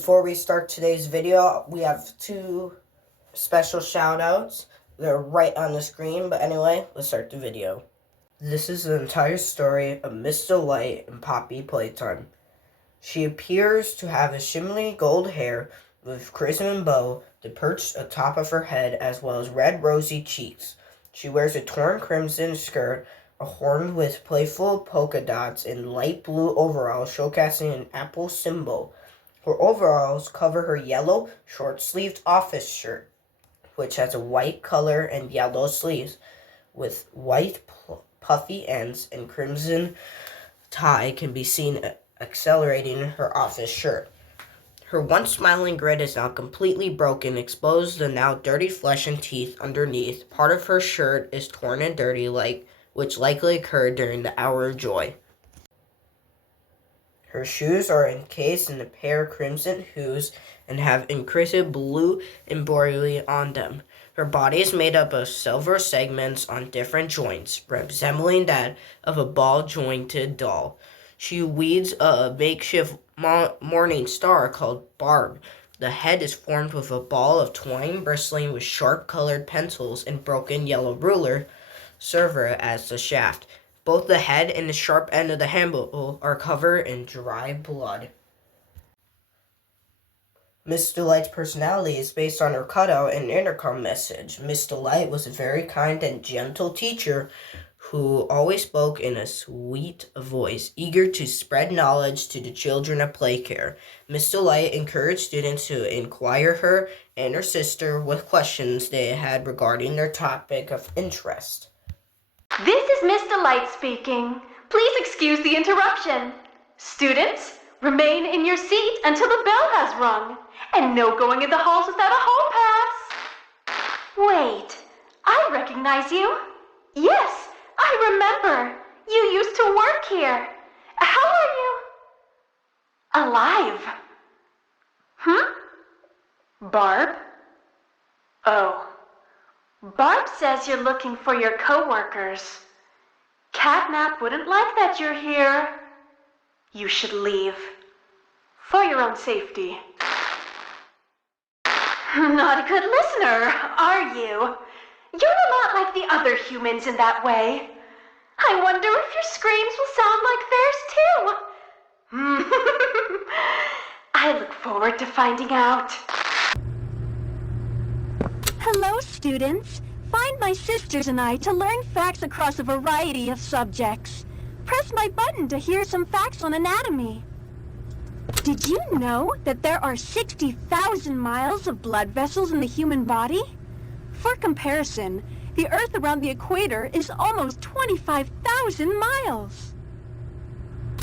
Before we start today's video, we have two special shout outs. They're right on the screen, but anyway, let's start the video. This is the entire story of Miss Delight and Poppy Playtime. She appears to have a shimmery gold hair with crimson bow that perched atop of her head, as well as red rosy cheeks. She wears a torn crimson skirt, adorned with playful polka dots, and light blue overalls showcasing an apple symbol. Her overalls cover her yellow, short-sleeved office shirt, which has a white collar and yellow sleeves, with white puffy ends, and crimson tie can be seen accelerating her office shirt. Her once smiling grin is now completely broken, exposed the now dirty flesh and teeth underneath. Part of her shirt is torn and dirty, which likely occurred during the hour of joy. Her shoes are encased in a pair of crimson hooves and have encrusted blue embroidery on them. Her body is made up of silver segments on different joints, resembling that of a ball-jointed doll. She wields a makeshift morning star called Barb. The head is formed with a ball of twine bristling with sharp-colored pencils and broken yellow ruler serve her as the shaft. Both the head and the sharp end of the handle are covered in dry blood. Miss Delight's personality is based on her cutout and intercom message. Miss Delight was a very kind and gentle teacher who always spoke in a sweet voice, eager to spread knowledge to the children of Playcare. Miss Delight encouraged students to inquire her and her sister with questions they had regarding their topic of interest. This is Miss Delight speaking. Please excuse the interruption. Students, remain in your seat until the bell has rung, and no going in the halls without a hall pass. Wait, I recognize you. Yes, I remember. You used to work here. How are you? Alive. Barb? Oh. Barb says you're looking for your co-workers. Catnap wouldn't like that you're here. You should leave. For your own safety. Not a good listener, are you? You're a lot like the other humans in that way. I wonder if your screams will sound like theirs too. I look forward to finding out. Hello, students. Find my sisters and I to learn facts across a variety of subjects. Press my button to hear some facts on anatomy. Did you know that there are 60,000 miles of blood vessels in the human body? For comparison, the Earth around the equator is almost 25,000 miles.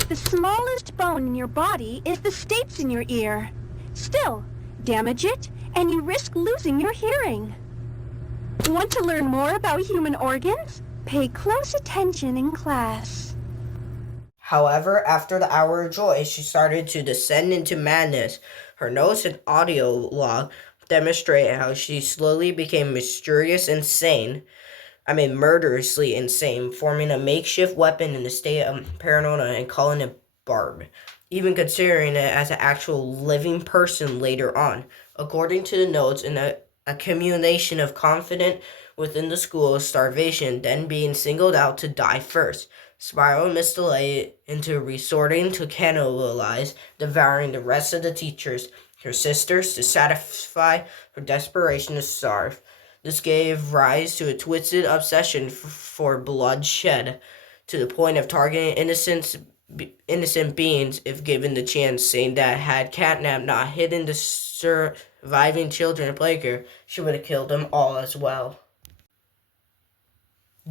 The smallest bone in your body is the stapes in your ear. Still, damage it, and you risk losing your hearing. Want to learn more about human organs? Pay close attention in class. However, after the hour of joy, she started to descend into madness. Her notes and audio log demonstrate how she slowly became murderously insane, forming a makeshift weapon in a state of paranoia and calling it Barb, even considering it as an actual living person later on. According to the notes, an accumulation of confidence within the school, starvation, then being singled out to die first, spiraled Miss Delight into resorting to cannibalize, devouring the rest of the teachers, her sisters, to satisfy her desperation to starve. This gave rise to a twisted obsession for bloodshed, to the point of targeting innocent beings if given the chance, saying that had Catnap not hidden the surviving children of Playcare, she would have killed them all as well.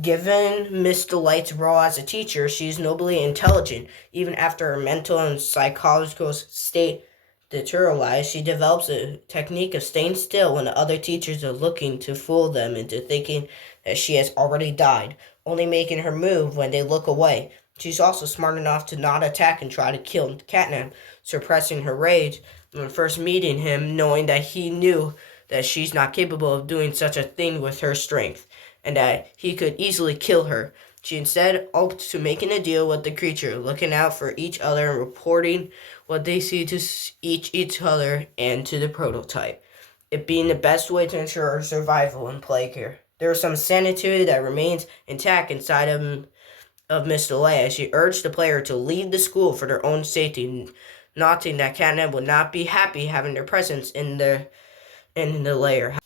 Given Miss Delight's role as a teacher, she is nobly intelligent. Even after her mental and psychological state deteriorates, she develops a technique of staying still when the other teachers are looking to fool them into thinking that she has already died, only making her move when they look away. She's also smart enough to not attack and try to kill Catnap, suppressing her rage when first meeting him, knowing that he knew that she's not capable of doing such a thing with her strength, and that he could easily kill her. She instead opted to making a deal with the creature, looking out for each other and reporting what they see to each other and to the prototype, it being the best way to ensure her survival in play care. There is some sanity that remains intact inside of Miss DeLay as she urged the player to leave the school for their own safety, noting that Catnip would not be happy having their presence in the lair.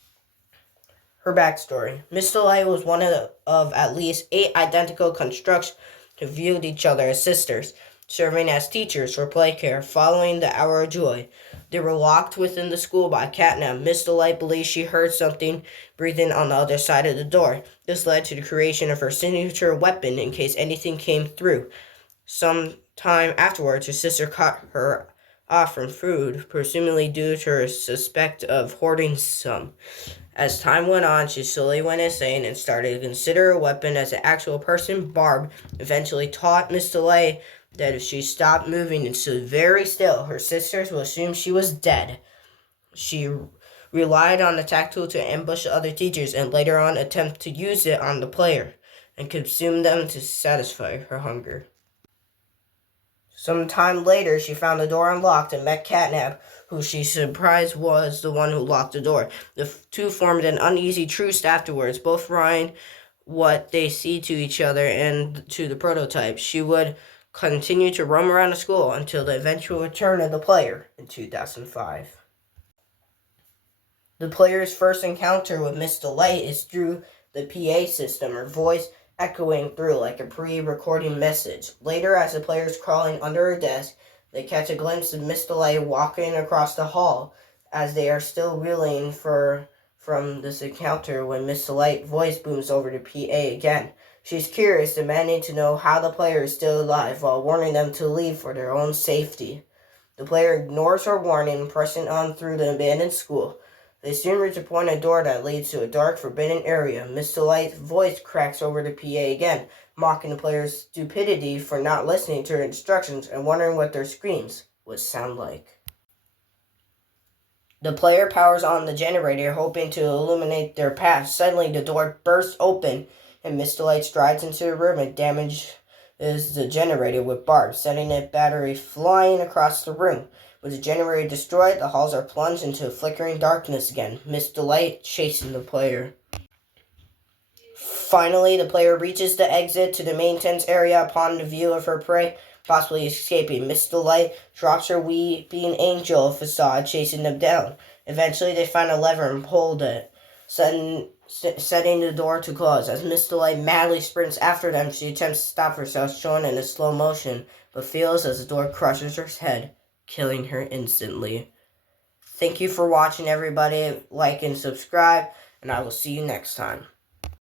Her backstory. Miss DeLay was one of at least 8 identical constructs who viewed each other as sisters, serving as teachers for play care. Following the Hour of Joy, they were locked within the school by Catnip. Miss DeLay believes she heard something breathing on the other side of the door. This led to the creation of her signature weapon in case anything came through. Some time afterwards, her sister cut her off from food, presumably due to her suspect of hoarding some. As time went on, she slowly went insane and started to consider a weapon as an actual person. Barb eventually taught Miss DeLay that if she stopped moving and stood very still, her sisters would assume she was dead. She relied on the tactile to ambush the other teachers and later on attempt to use it on the player and consume them to satisfy her hunger. Some time later, she found the door unlocked and met Catnip, who she surprised was the one who locked the door. The two formed an uneasy truce afterwards, both wrying what they see to each other and to the prototype. She would continue to roam around the school until the eventual return of the player in 2005. The player's first encounter with Miss DeLay is through the PA system, her voice echoing through like a pre-recording message. Later, as the player is crawling under her desk, they catch a glimpse of Miss DeLay walking across the hall as they are still reeling from this encounter when Miss DeLay's voice booms over to PA again. She's curious, demanding to know how the player is still alive while warning them to leave for their own safety. The player ignores her warning, pressing on through the abandoned school. They soon reach a point, a door that leads to a dark, forbidden area. Miss DeLay's voice cracks over to PA again, mocking the player's stupidity for not listening to her instructions and wondering what their screams would sound like. The player powers on the generator, hoping to illuminate their path. Suddenly, the door bursts open, and Miss DeLay strides into the room and damages the generator with Barb, setting the battery flying across the room. With the generator destroyed, the halls are plunged into flickering darkness again, Miss DeLay chasing the player. Finally, the player reaches the exit to the maintenance area upon the view of her prey, possibly escaping. Miss DeLay drops her weeping angel facade, chasing them down. Eventually, they find a lever and pull it, setting the door to close. As Miss DeLay madly sprints after them, she attempts to stop herself, shown in a slow motion, but feels as the door crushes her head, killing her instantly. Thank you for watching, everybody. Like and subscribe, and I will see you next time.